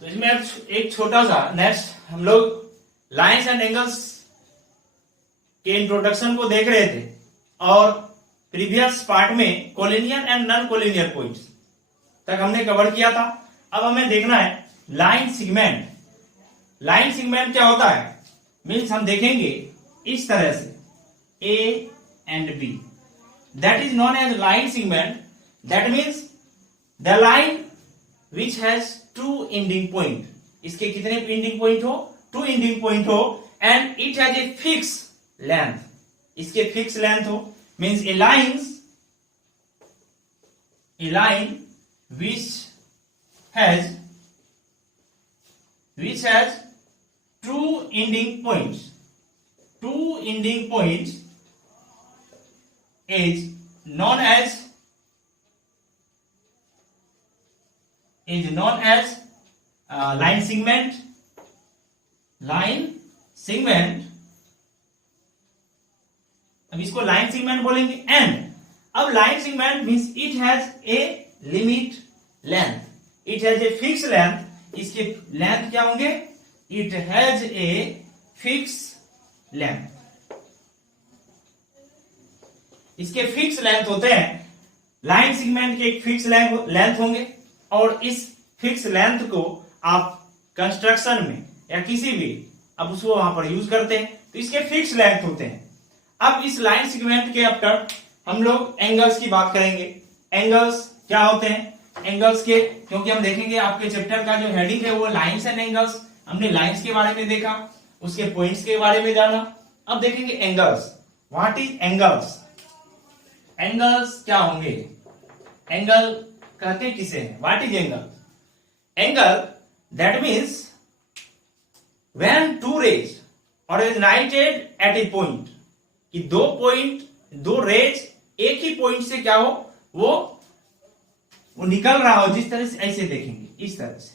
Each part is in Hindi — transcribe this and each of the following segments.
तो इसमें एक छोटा सा नेक्स्ट हम लोग लाइंस एंड एंगल्स के इंट्रोडक्शन को देख रहे थे और प्रीवियस पार्ट में collinear and non collinear points तक हमने कवर किया था। अब हमें देखना है लाइन सेगमेंट। लाइन सेगमेंट क्या होता है, मीन्स हम देखेंगे इस तरह से A and B, that is known as line segment. That means the line which has two ending point. इसके कितने एंडिंग पॉइंट हो, टू एंडिंग पॉइंट हो, and it has a fix length. इसके फिक्स लेंथ हो, means a line which has two ending points. Two ending points is known as line segment. Line segment, अब इसको लाइन सेगमेंट बोलेंगे। एंड अब line segment means it has a limit length, it has a fix length. इसके लेंथ क्या होंगे, it has a fix length. इसके फिक्स लेंथ होते हैं, लाइन सेगमेंट के एक फिक्स लेंथ होंगे और इस फिक्स लेंथ को आप कंस्ट्रक्शन में या किसी भी अब उसको वहां पर यूज करते हैं, तो इसके फिक्स लेंथ होते हैं। अब इस लाइन सेगमेंट के आफ्टर हम लोग एंगल्स की बात करेंगे। एंगल्स क्या होते हैं, एंगल्स के, क्योंकि हम देखेंगे आपके चैप्टर का जो हेडिंग है वो लाइंस एंड एंगल्स। हमने लाइंस के बारे में देखा, उसके पॉइंट्स के बारे में जाना। अब देखेंगे angles. What is angles? Angles क्या होंगे, एंगल कहते किसे हैं? What is angle? Angle that means when two rays originated at a point, कि दो रेज एक ही पॉइंट से क्या हो, वो निकल रहा हो। जिस तरह से ऐसे देखेंगे, इस तरह से,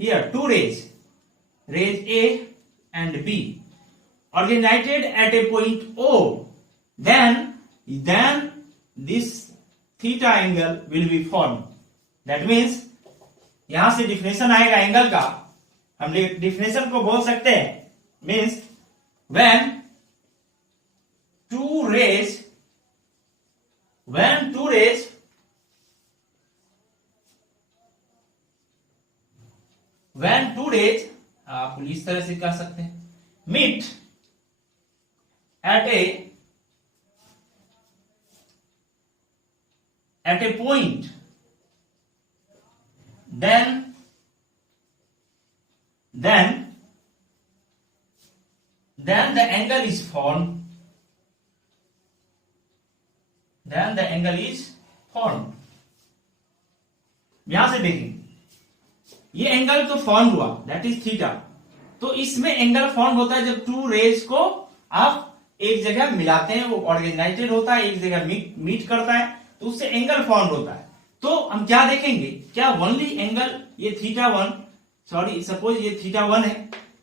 here two rays A and B originated at a point O, then this theta angle will be formed. That means यहां से डिफिनेशन आएगा एंगल का। हम डिफिनेशन को बोल सकते हैं, मीन्स when two rays आप इस तरह से कह सकते हैं, meet at a point, then the angle is formed. यहां से देखेंगे ये एंगल तो फॉर्म हुआ, दैट इज थीटा। तो इसमें एंगल फॉर्म होता है जब टू रेज को आप एक जगह मिलाते हैं, वो ऑर्गेनाइजेड होता है, एक जगह मीट करता है, तो उससे एंगल फॉर्म होता है। तो हम क्या देखेंगे, क्या ओनली एंगल ये थीटा वन, सॉरी सपोज ये थीटा वन है,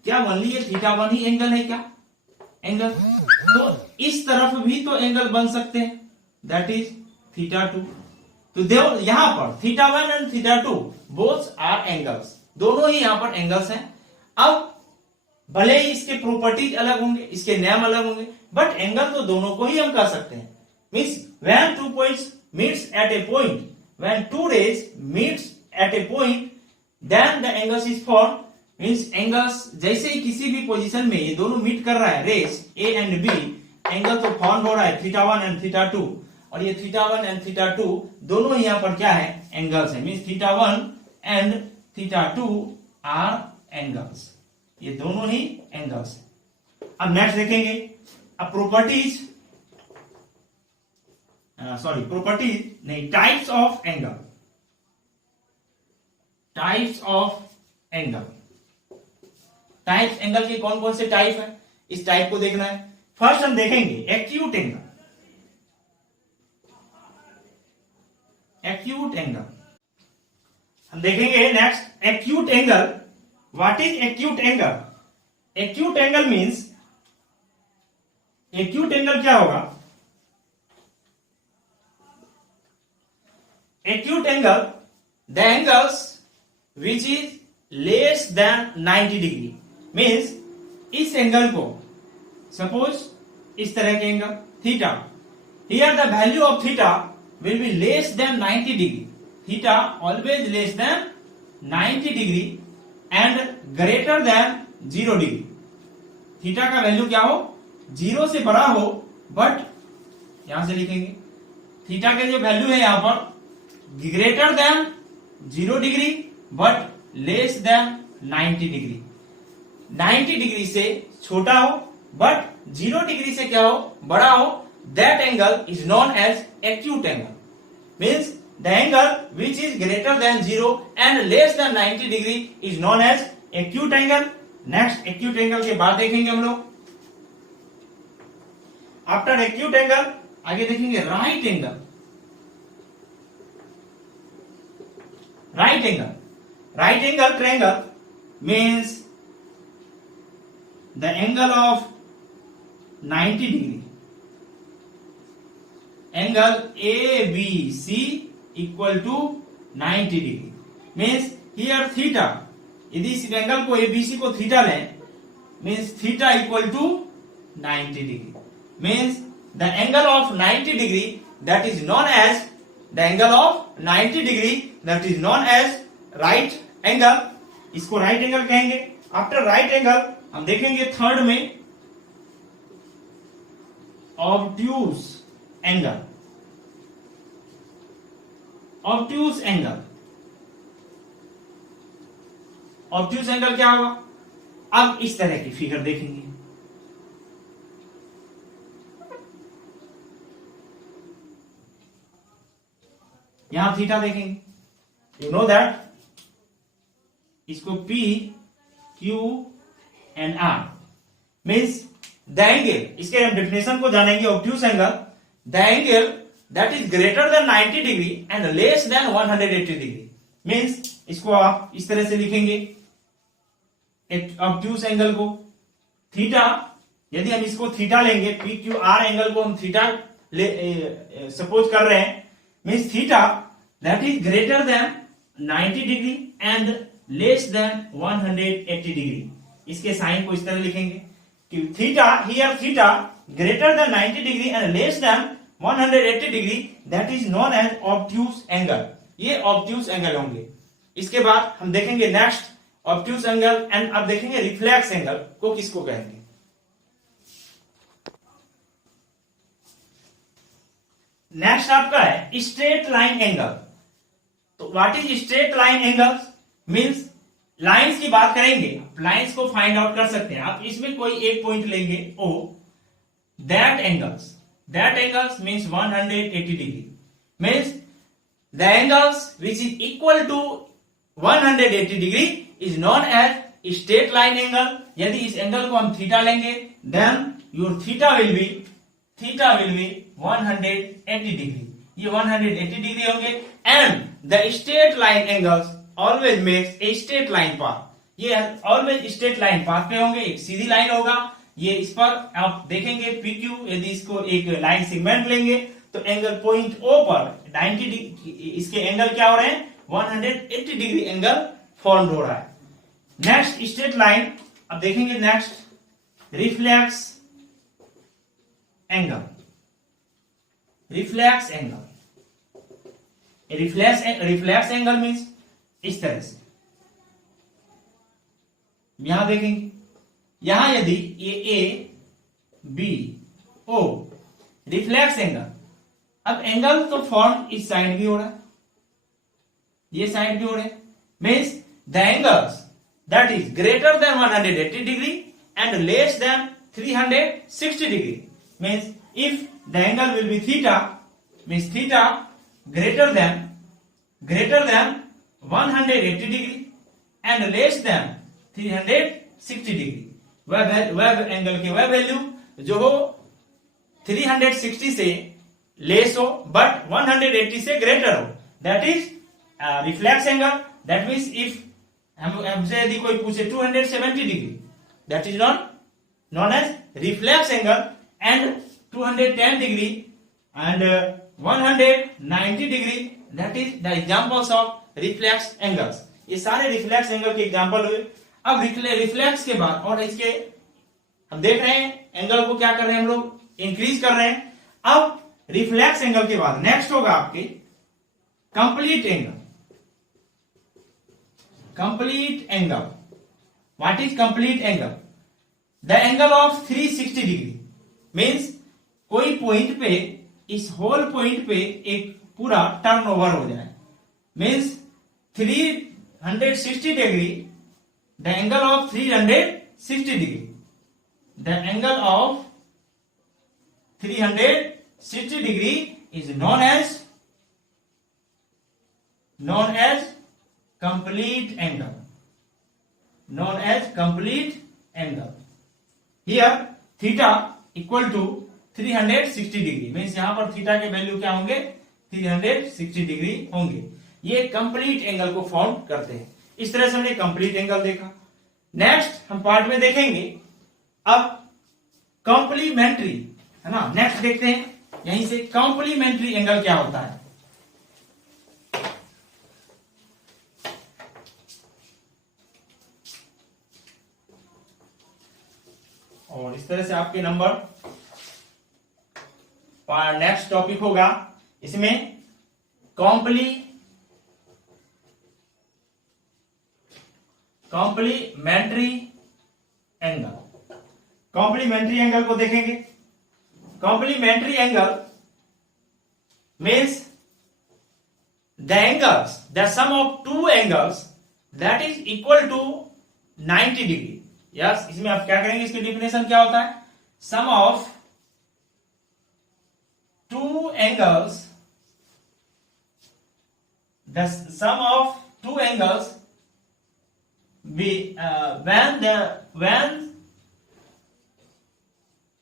क्या ओनली ये थीटा वन ही एंगल है क्या? एंगल तो इस तरफ भी तो एंगल बन सकते हैं, दैट इज थीटा टू। तो देखो यहां पर theta one and theta two both are angles, दोनों ही यहां पर एंगल्स हैं। अब भले ही इसके प्रॉपर्टीज अलग होंगे, इसके नेम अलग होंगे, बट एंगल तो दोनों को ही हम कह सकते हैं। Means when two points meets at a point, when two rays meets at a point, then the angles is form. Means angles जैसे ही किसी भी पोजीशन में ये दोनों मीट कर रहा है, rays A and B, angle तो फॉर्म हो रहा है theta one and theta two, और ये theta one and theta two दोनों ही यहां पर क्या है, एंगल्स है। Means theta one and theta two are angles, ये दोनों ही एंगल्स है। अब नेक्स्ट देखेंगे, अब प्रॉपर्टीज नहीं, types of angle. Types of angle, types angle के कौन कौन से टाइप है, इस टाइप को देखना है। फर्स्ट हम देखेंगे एक्यूट एंगल। एक्यूट एंगल हम देखेंगे next, acute angle. What is acute angle? Acute angle means, acute angle क्या होगा? Acute angle, the angles which is less than 90 degree, means इस एंगल को सपोज इस तरह के angle theta, here the value of theta will be less than 90 degree, theta always less than 90 degree and greater than 0 degree. Theta का वैल्यू क्या हो, 0 से बड़ा हो, बट यहां से लिखेंगे थीटा के जो वैल्यू है यहां पर greater than 0 degree but less than 90 degree. 90 degree से छोटा हो बट 0 डिग्री से क्या हो, बड़ा हो, that angle is known as acute angle, means the angle which is greater than 0 and less than 90 degree is known as acute angle. Next acute angle के बाद देखेंगे हम लोग, आफ्टर एक्यूट एंगल आगे देखेंगे right angle. Right angle, right angle triangle means the angle of 90 degree, angle ABC equal to 90 degree, means here theta, यदि इस एंगल को ABC को थीटा लें, means theta equal to 90 degree, means the angle of 90 degree that is known as the angle of 90 degree that is known as right angle, इसको राइट एंगल कहेंगे। आफ्टर राइट एंगल हम देखेंगे थर्ड में obtuse angle. Obtuse angle, obtuse angle क्या होगा, अब इस तरह की फिगर देखेंगे, यहां थीटा देखेंगे, यू नो दैट इसको P Q and R means the angle, इसके हम डेफिनेशन को जानेंगे। Obtuse angle, the angle that is greater than 90 degree and less than 180 degree, means इसको आप इस तरह से लिखेंगे ऑब्ट्यूज एंगल को थीटा, यदि हम इसको थीटा लेंगे, पी क्यू आर एंगल को हम थीटा सपोज कर रहे हैं, means theta that is greater than 90 degree and less than 180 degree. इसके साइन को इस तरह लिखेंगे कि theta, here theta greater than 90 degree and less than 180 degree, that is known as obtuse angle. ये ऑब्ट्यूज एंगल होंगे। इसके बाद हम देखेंगे नेक्स्ट ऑब्ट्यूज एंगल एंड अब देखेंगे रिफ्लेक्स एंगल को किसको कहेंगे। नेक्स्ट आपका है स्ट्रेट लाइन एंगल। तो what is straight line angle, means lines की बात करेंगे, लाइंस को फाइंड आउट कर सकते हैं आप। इसमें कोई एक पॉइंट लेंगे O, that angles means 180 degree, means the angles which is equal to 180 degree is known as straight line angle. यदि इस एंगल को हम थीटा लेंगे, then your theta will be 180 degree, ये 180 डिग्री होंगे। And the straight line angles always makes a straight line path, ये ऑलवेज स्ट्रेट लाइन पाथ पे होंगे, एक सीधी लाइन होगा। ये इस पर आप देखेंगे PQ, यदि इसको एक लाइन सेगमेंट लेंगे तो एंगल पॉइंट O पर 90 डिग्री, इसके एंगल क्या हो रहे हैं, 180 डिग्री एंगल फॉर्म हो रहा है। नेक्स्ट स्ट्रेट लाइन, अब देखेंगे next reflex angle. Reflex angle, reflex angle means इस तरह से, यहां देखेंगे, यहां यदि ये A B O reflex angle, अब एंगल तो फॉर्म इस साइड भी हो रहा है, ये साइड भी हो रहे हैं, means the angles that is greater then 180 degree and less then 360 degree, means if the angle will be theta, means theta greater than 180 degree and less than 360 degree, वह एंगल की वह वैल्यू जो हो 360 से लेस हो बट 180 से ग्रेटर हो, that is reflex angle. That means if हमसे यदि कोई पूछे 270 degree, that is known as reflex angle, and 210 degree and 190 degree, that is the examples of reflex angles. ये सारे रिफ्लेक्स एंगल के एग्जांपल हुए। अब रिफ्लेक्स के बाद और इसके हम देख रहे हैं एंगल को क्या कर रहे हैं हम लोग इंक्रीज कर रहे हैं। अब रिफ्लेक्स एंगल के बाद नेक्स्ट होगा आपके complete angle. Complete angle, what is complete angle? The angle of 360 degree means कोई पॉइंट पे, इस होल पॉइंट पे एक पूरा टर्न ओवर हो जाए, means 360 degree, the angle of 360 degree, the angle of 360 degree is known as complete angle, known as complete angle. Here theta equal to 360 degree, means यहां पर थीटा के वैल्यू क्या होंगे 360 डिग्री होंगे। ये कंप्लीट एंगल को फॉर्म करते हैं। इस तरह से हमने कंप्लीट एंगल देखा। नेक्स्ट हम पार्ट में देखेंगे अब कॉम्प्लीमेंट्री, है ना। नेक्स्ट देखते हैं यहीं से कॉम्प्लीमेंट्री एंगल क्या होता है। और इस तरह से आपके नंबर नेक्स्ट टॉपिक होगा इसमें कॉम्प्लीमेंट्री एंगल। कॉम्प्लीमेंट्री एंगल को देखेंगे। Complementary angle means the angles, the sum of two angles that is equal to 90 degree. Yes, इसमें आप क्या करेंगे, इसकी डिफिनेशन क्या होता है, sum of two angles, the sum of two angles when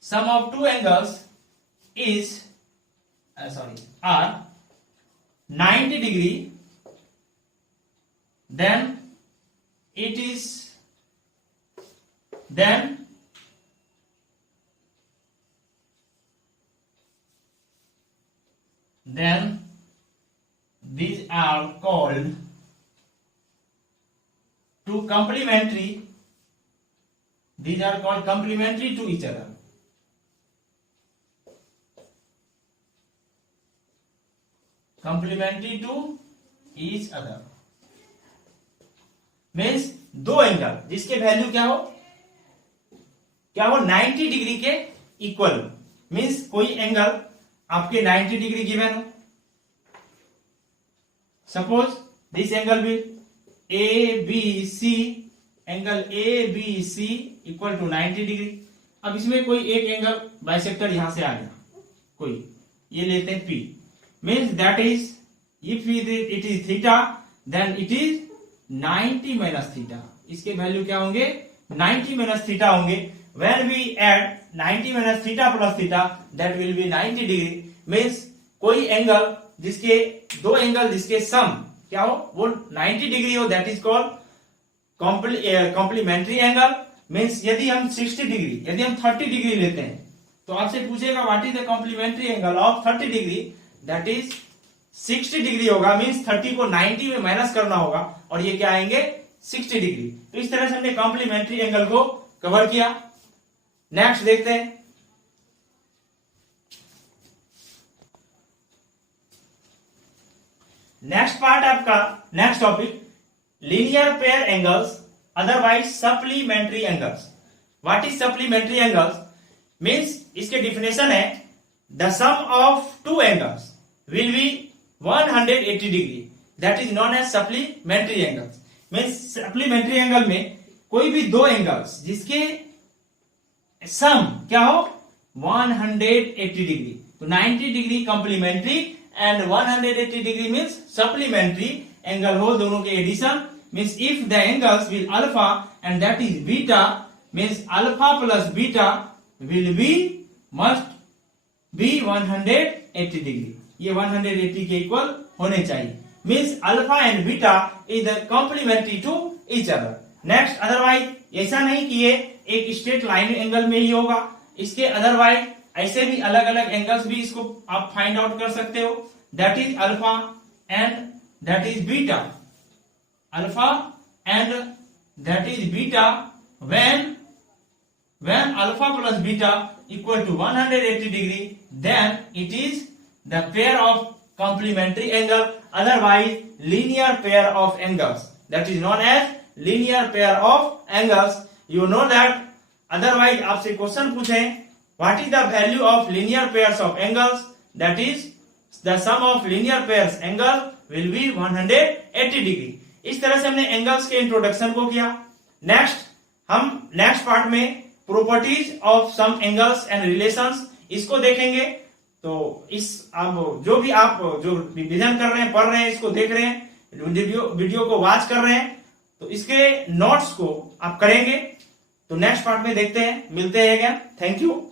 sum of two angles is are 90 degree, then it is then these are called to complementary, these are called complementary to each other. Complementary to each other means दो एंगल जिसके वैल्यू क्या हो 90 डिग्री के इक्वल, मीन्स कोई एंगल आपके 90 डिग्री गिवन हो। Suppose this angle will ABC, angle ABC equal to 90 degree. अब इसमें कोई एक एंगल बाइसेक्टर यहां से आ गया, कोई ये लेते हैं P, means that is if it is theta then it is 90 minus theta. इसके वैल्यू क्या होंगे 90 माइनस थीटा होंगे। When we add 90 minus theta plus theta that will be 90 degree. Means कोई एंगल जिसके दो एंगल जिसके सम क्या हो वो 90 डिग्री हो, that is called complementary angle. Means यदि हम 60 डिग्री, यदि हम 30 डिग्री लेते हैं तो आपसे पूछेगा what is the complementary angle of 30 degree, that is 60 degree होगा। मीन्स 30 को 90 में माइनस करना होगा और ये क्या आएंगे 60 डिग्री। तो इस तरह से हमने कॉम्प्लीमेंट्री एंगल को कवर किया। नेक्स्ट देखते हैं नेक्स्ट पार्ट आपका next topic linear pair angles otherwise supplementary angles. What is supplementary angles means इसके डिफिनेशन है the sum of two angles will be 180 degree, that is known as supplementary angles. Means supplementary angle में कोई भी दो एंगल्स जिसके सम क्या हो 180 डिग्री, तो 90 degree complementary and 180 degree means supplementary angle हो, दोनों के addition. Means if the angles will alpha and that is beta, means alpha plus beta will be must be 180 degree. ये 180 के इक्वल होने चाहिए। Means alpha and beta is the complementary to each other. Next otherwise ऐसा नहीं कि ये एक स्ट्रेट लाइन एंगल में ही होगा, इसके अदरवाइज ऐसे भी अलग अलग एंगल्स भी इसको आप फाइंड आउट कर सकते हो। That is alpha and that is beta. Alpha and that is beta when alpha plus beta equal to 180 degree, then it is the pair of complementary angle, otherwise linear pair of angles, that is known as linear pair of angles. You know that otherwise आपसे क्वेश्चन पूछे what is the value of linear pairs of angles, that is the sum of linear pairs angle will be 180 degree. इस तरह से हमने एंगल्स के इंट्रोडक्शन को किया. हम नेक्स्ट पार्ट में properties of some angles and relations इसको देखेंगे. तो इस अब जो भी आप जो रिवीजन कर रहे हैं, पढ़ रहे हैं, इसको देख रहे हैं, वीडियो को वॉच कर रहे हैं, तो इसके नोट्स को आप करेंगे. तो नेक्स्ट पार्ट में देखते हैं, मिलते हैं. Thank you.